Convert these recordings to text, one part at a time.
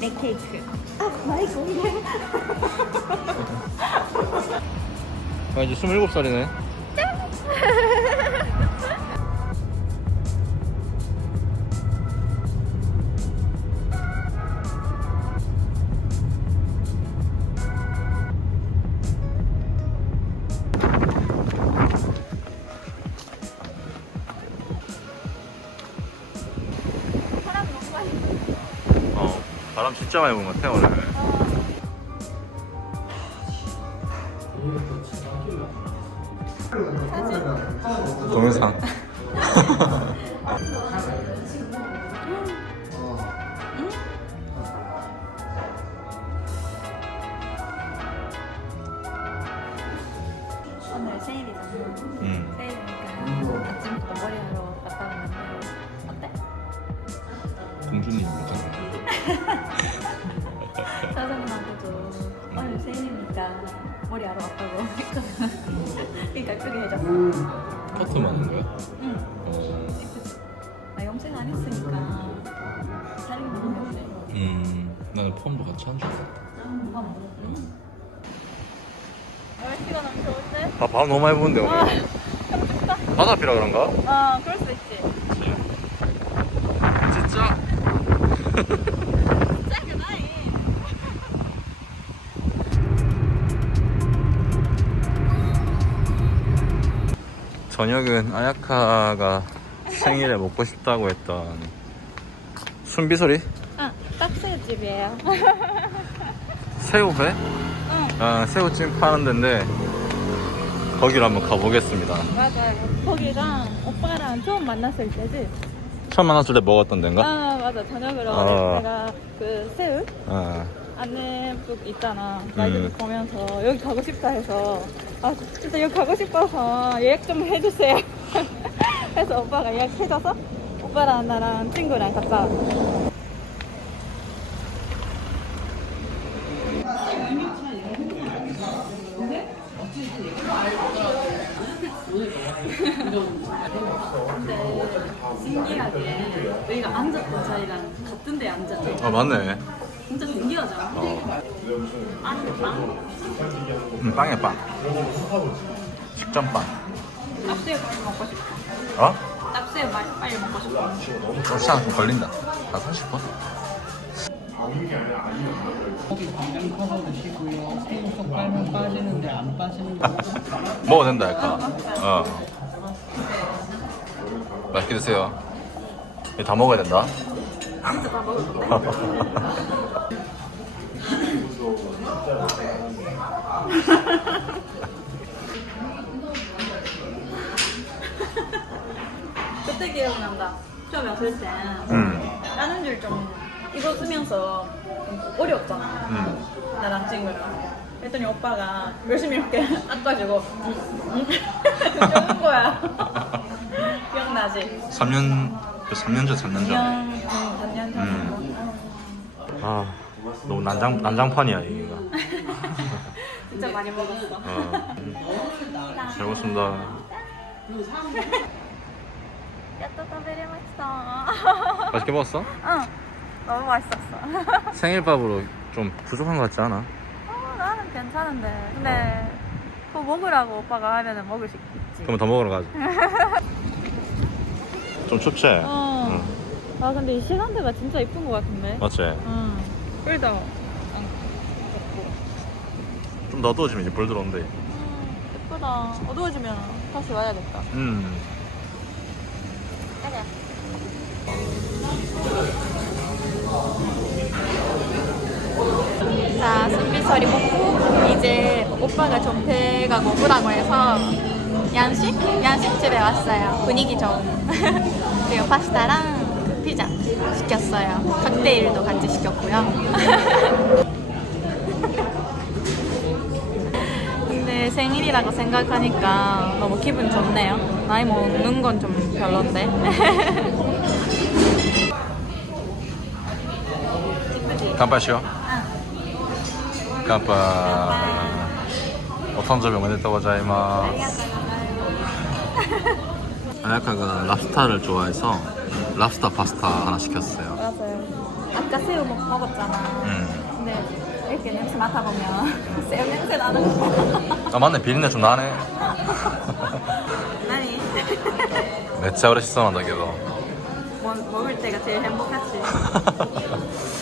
내 케이크. 아, 마이 공개. 아 이제 27살이네 바람 진짜 많이 부는 것 같아 오늘 동영상 오늘 생일이잖아. 음. 생일이니까 아침부터 머리 하러 갔다 왔는데 어때? 공주님 오늘 생일이니까 머리 하러 왔다고. 그러니까 크게 해줬어. 커트만 하는 거야? 응. 어. 나 염색 안 했으니까 살인 모르겠네. 음 나는 펌도 같이 한 줄 알았다 밥 먹었니? 날씨가 너무 좋은데? 아 바람 너무 많이 부는데 아, 오늘 바다 앞이라 그런가? 아 그럴 수 있지. 진짜? 저녁은 아야카가 생일에 먹고 싶다고 했던 순비소리? 아, 딱새집이에요. 새우회? 응, 아, 새우찜 파는 데인데 거기로 한번 가보겠습니다 맞아요. 거기가 오빠랑 처음 만났을 때지? 처음 만났을 때 먹었던 데인가? 아, 맞아. 저녁으로 어. 내가 그 새우 아, 안내 북 있잖아. 음. 가이드북 보면서 여기 가고 싶다 해서 아, 진짜 여기 가고 싶어서 예약 좀 해주세요. 그래서 오빠가 예약해줘서 오빠랑 나랑 친구랑 갔다. 왔어. 근데 신기하게 여기가 앉았던 자리랑 같은 데 앉았대. 아 맞네 어. 아니 빵? 음, 빵이야 빵 식전빵 납새 빨리 먹고 싶어. 어? 납새 빨리, 빨리 먹고 싶어. 좀 시간 좀 걸린다 나 30분? 거기 당장 커서 드시고요. 속 빨면 빠지는데 안 빠지는 거. 먹어도 된다 할까? 어 맛있게 드세요 이거 다 먹어야 된다 진짜 다 먹을? 그때 기억난다. 처음에 왔을 때 음. 까는 줄 좀 이거 쓰면서 좀 어려웠잖아. 음. 나랑 친구랑. 그랬더니 오빠가 열심히 이렇게 닦아주고 응, 응. 좋은 거야. 기억나지? 3년 3년 전 3년 2년, 전. 응, 3년 전. 음. 아 너무 난장 난장판이야 여기가. 진짜 많이 먹었어. 어. 잘 먹습니다. 야또食べれました. 맛있게 먹었어? 응, 너무 맛있었어. 생일밥으로 좀 부족한 것 같지 않아? 어, 나는 괜찮은데. 근데 그거 먹으라고 오빠가 하면은 먹을 수 있지. 그러면 더 먹으러 가자. 좀 춥지? 어. 응. 아 근데 이 시간대가 진짜 이쁜 것 같은데. 맞지? 응. 불도 안 좀 더 어두워지면 이제 불 들어온대. 음, 예쁘다. 어두워지면 다시 와야겠다. 음. 가자. 자, 순비서리 먹고 이제 오빠가 좀 배가 고프다고 해서 양식? 양식집에 왔어요. 분위기 좋은. 그리고 파스타랑 그 피자 시켰어요. 칵테일도 같이 시켰고요. 생일이라고 생각하니까 너무 기분 좋네요. 나이 먹는 건 좀 별론데. 간파시오. 간파. 어선점에 오늘도 와자이마. 아야카가 랍스타를 좋아해서 랍스타 파스타 하나 시켰어요. 맞아요. 아까 새우 먹, 먹었잖아. 음. 근데 이렇게 냄새 맡아보면 쌤 냄새 나는 거. 아 맞네 비린내 좀 나네 아니. 매차 오래 식사한다 걔도 먹을 때가 제일 행복하지.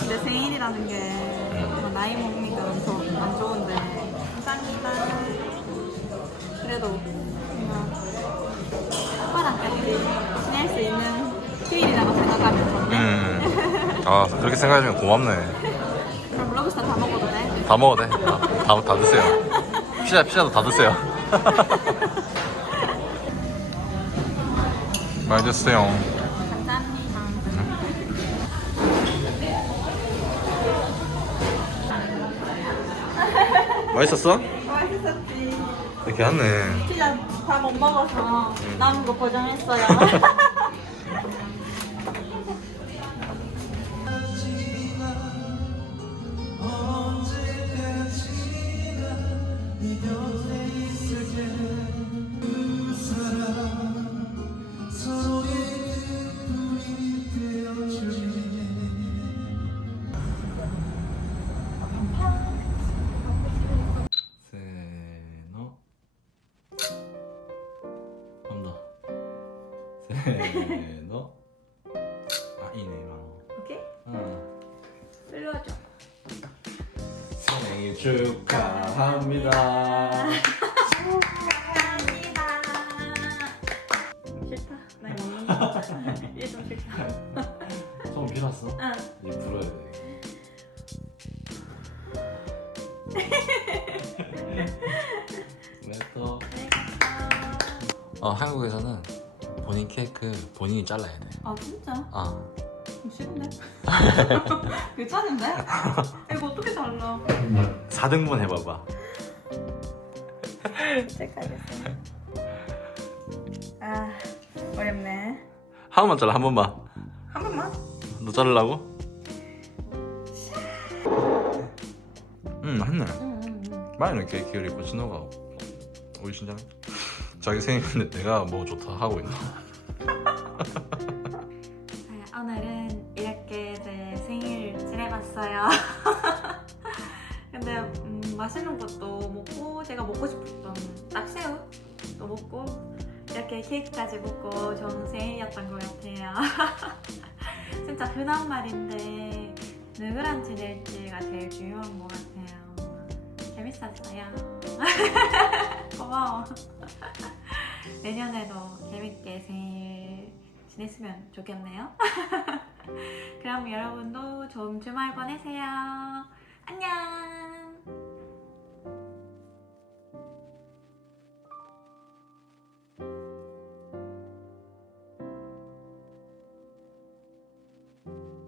근데 생일이라는 게뭐 음. 나이 먹으니까 엄청 안 좋은데 감사합니다. 그래도 아빠랑 같이 지낼 수 있는 휴일이라고 생각하면 좋네. 음아 그렇게 생각해주면 고맙네. 그럼 블로그스타 다 먹어도 다 먹어도 돼? 다, 다, 다 드세요 피자, 피자도 다 드세요 많이 드세요 감사합니다. 맛있었어? 맛있었지. 이렇게 하네 피자 다 못 먹어서 남은 거 보정했어요. 아 이만 오케이? 어. 들려줘. 생일 축하합니다 감사합니다. 싫다. 나 이거 먹는 거. 이게 좀 싫다. 손 빌었어? 응. 이제 불어야 돼? 어 한국에서는 본인 케이크 본인이 잘라야 돼. 아 진짜? 아 싫은데? 괜찮은데? 이거 어떻게 달라? 4등분 해봐봐. 체크하겠어. 아 어렵네. 한 번만 잘라 한 번만. 한 번만. 너 자르려고? 응 했네. 응응응. 前のケーキよりこっちの方が美味しいんじゃない 자기 생일인데 내가 뭐 좋다 하고 있나? 네, 오늘은 이렇게 제 생일 지내봤어요. 근데 음, 맛있는 것도 먹고 제가 먹고 싶었던 딱새우도 먹고 이렇게 케이크까지 먹고 좋은 생일이었던 것 같아요. 진짜 흔한 말인데 누구랑 지낼지가 제일 중요한 것 같아요. 재밌었어요. 고마워. 내년에도 재밌게 생일 지냈으면 좋겠네요. 그럼 여러분도 좋은 주말 보내세요. 안녕.